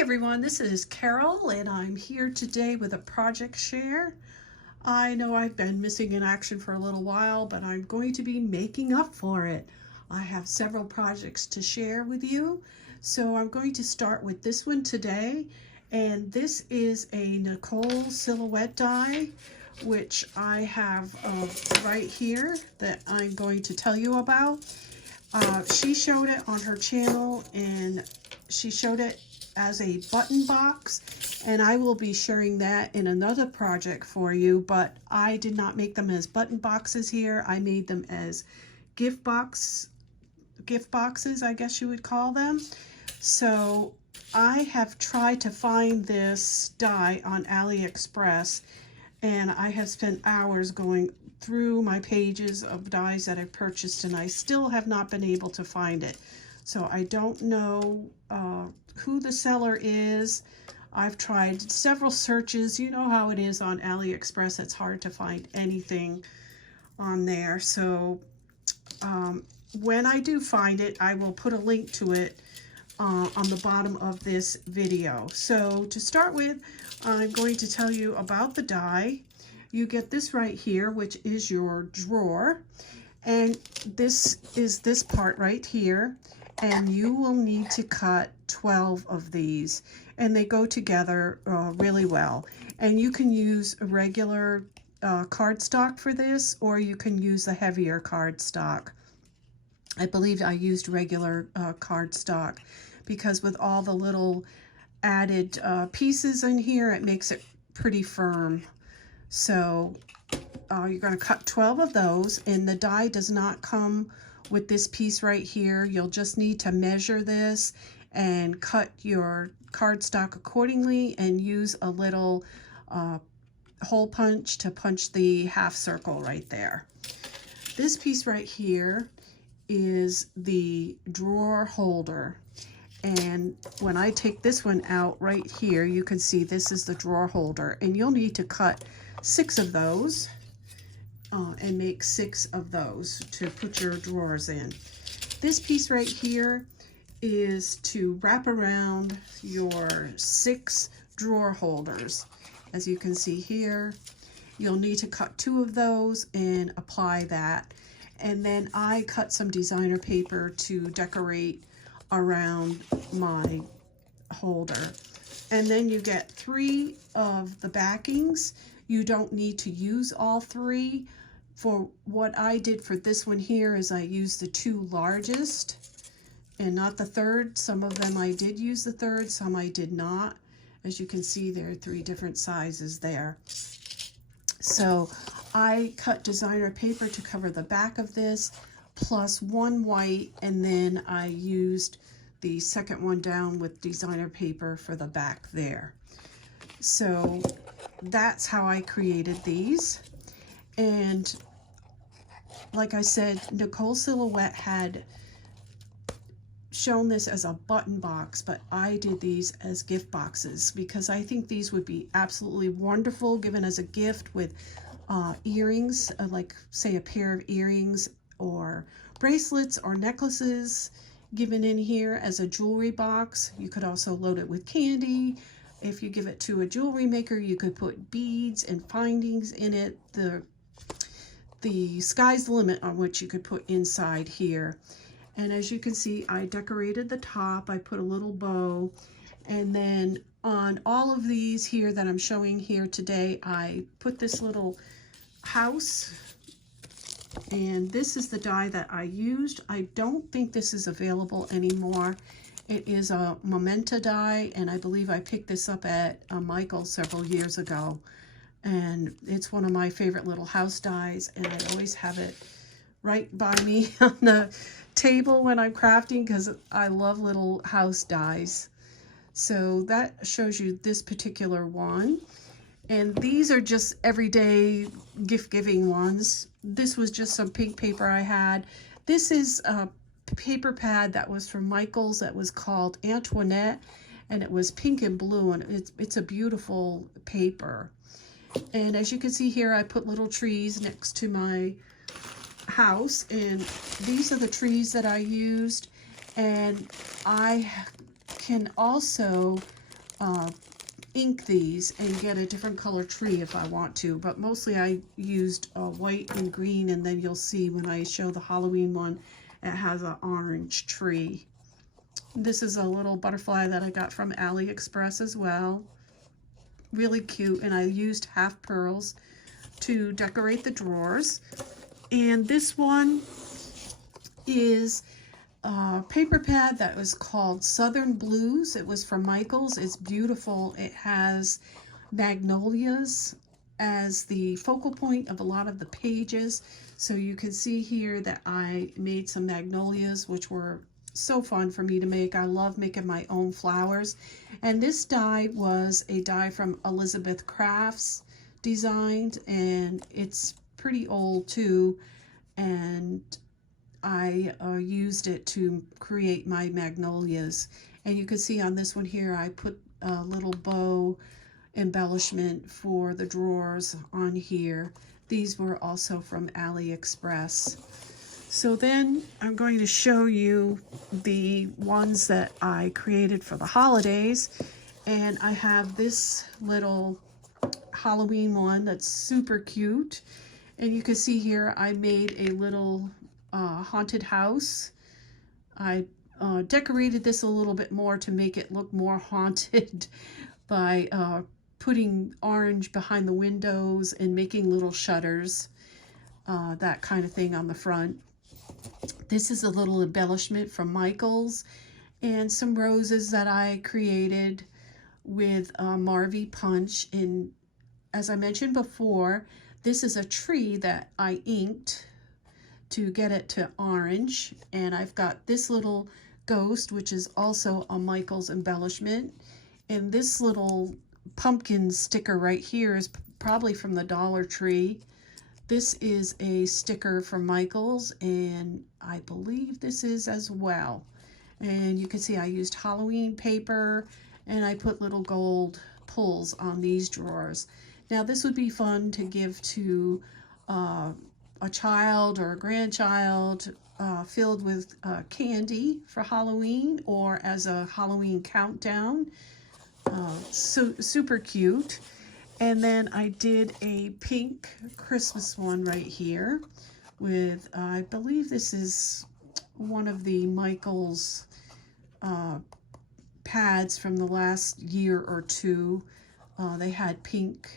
Everyone, this is Carol and I'm here today with a project share. I know I've been missing in action for a little while, but I'm going to be making up for it. I have several projects to share with you, so I'm going to start with this one today, and this is a Nicole Silhouette die, which I have right here that I'm going to tell you about. She showed it on her channel, and she showed it as a button box, and I will be sharing that in another project for you, but I did not make them as button boxes here. I made them as gift boxes, I guess you would call them. So I have tried to find this die on AliExpress, and I have spent hours going through my pages of dies that I've purchased, and I still have not been able to find it. So I don't know who the seller is. I've tried several searches. You know how it is on AliExpress. It's hard to find anything on there. So when I do find it, I will put a link to it on the bottom of this video. So to start with, I'm going to tell you about the die. You get this right here, which is your drawer. And this is this part right here. And you will need to cut 12 of these, and they go together really well. And you can use a regular cardstock for this, or you can use a heavier cardstock. I believe I used regular cardstock because with all the little added pieces in here, it makes it pretty firm. So you're going to cut 12 of those, and the die does not come with this piece right here. You'll just need to measure this and cut your cardstock accordingly, and use a little hole punch to punch the half circle right there. This piece right here is the drawer holder, and when I take this one out right here, you can see this is the drawer holder, and you'll need to cut 6 of those and make 6 of those to put your drawers in. This piece right here is to wrap around your 6 drawer holders. As you can see here, you'll need to cut 2 of those and apply that. And then I cut some designer paper to decorate around my holder. And then you get 3 of the backings. You don't need to use all 3. For what I did for this one here is I used the 2 largest and not the third. Some of them I did use the third, some I did not. As you can see, there are 3 different sizes there. So I cut designer paper to cover the back of this, plus 1 white, and then I used the second one down with designer paper for the back there. So that's how I created these. And like I said, Nicole Silhouette had shown this as a button box, but I did these as gift boxes because I think these would be absolutely wonderful given as a gift with earrings, like say a pair of earrings or bracelets or necklaces given in here as a jewelry box. You could also load it with candy. If you give it to a jewelry maker, you could put beads and findings in it. The sky's the limit on what you could put inside here. And as you can see, I decorated the top. I put a little bow. And then on all of these here that I'm showing here today, I put this little house. And this is the die that I used. I don't think this is available anymore. It is a Memento die, and I believe I picked this up at Michael's several years ago. And it's one of my favorite little house dies, and I always have it right by me on the table when I'm crafting because I love little house dies. So that shows you this particular one. And these are just everyday gift giving ones. This was just some pink paper I had. This is a paper pad that was from Michael's that was called Antoinette, and it was pink and blue, and it's a beautiful paper. And as you can see here, I put little trees next to my house, and these are the trees that I used. And I can also ink these and get a different color tree if I want to, but mostly I used white and green, and then you'll see when I show the Halloween one, it has an orange tree. This is a little butterfly that I got from AliExpress as well. Really cute, and I used half pearls to decorate the drawers. And this one is a paper pad that was called Southern Blues. It was from Michael's. It's beautiful. It has magnolias as the focal point of a lot of the pages. So you can see here that I made some magnolias, which were so fun for me to make. I love making my own flowers. And this die was a die from Elizabeth Crafts designed, and it's pretty old too, and I used it to create my magnolias. And you can see on this one here I put a little bow embellishment for the drawers on here. These were also from AliExpress. So then I'm going to show you the ones that I created for the holidays. And I have this little Halloween one that's super cute. And you can see here I made a little haunted house. I decorated this a little bit more to make it look more haunted by putting orange behind the windows and making little shutters, that kind of thing on the front. This is a little embellishment from Michael's, and some roses that I created with Marvy Punch. And as I mentioned before, this is a tree that I inked to get it to orange. And I've got this little ghost, which is also a Michael's embellishment. And this little pumpkin sticker right here is probably from the Dollar Tree. This is a sticker from Michael's, and I believe this is as well. And you can see I used Halloween paper, and I put little gold pulls on these drawers. Now this would be fun to give to a child or a grandchild, filled with candy for Halloween, or as a Halloween countdown. So super cute. And then I did a pink Christmas one right here with, I believe this is one of the Michael's pads from the last year or two. They had pink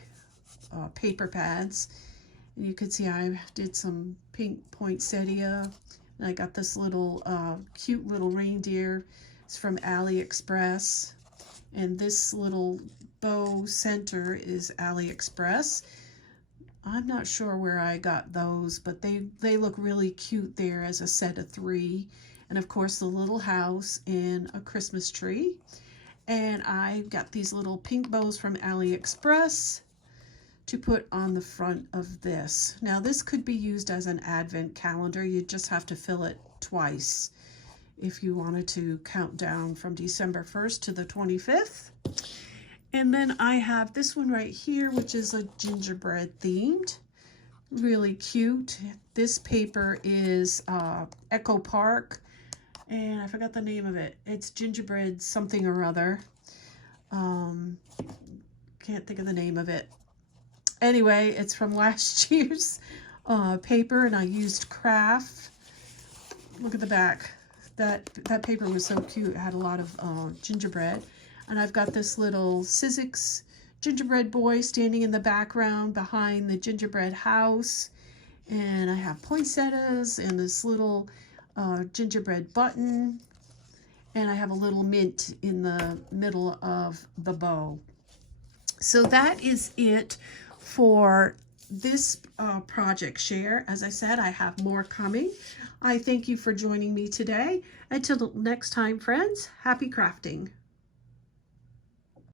paper pads. And you can see I did some pink poinsettia. And I got this little cute little reindeer. It's from AliExpress. And this little bow center is AliExpress. I'm not sure where I got those, but they look really cute there as a set of 3. And of course the little house and a Christmas tree. And I got these little pink bows from AliExpress to put on the front of this. Now this could be used as an advent calendar. You just have to fill it twice if you wanted to count down from December 1st to the 25th. And then I have this one right here, which is a gingerbread themed. Really cute. This paper is Echo Park, and I forgot the name of it. It's gingerbread something or other. Can't think of the name of it. Anyway, it's from last year's paper, and I used craft. Look at the back. That paper was so cute. It had a lot of gingerbread. And I've got this little Sizzix gingerbread boy standing in the background behind the gingerbread house. And I have poinsettias and this little gingerbread button. And I have a little mint in the middle of the bow. So that is it for this project share. As I said, I have more coming. I thank you for joining me today. Until next time, friends, happy crafting.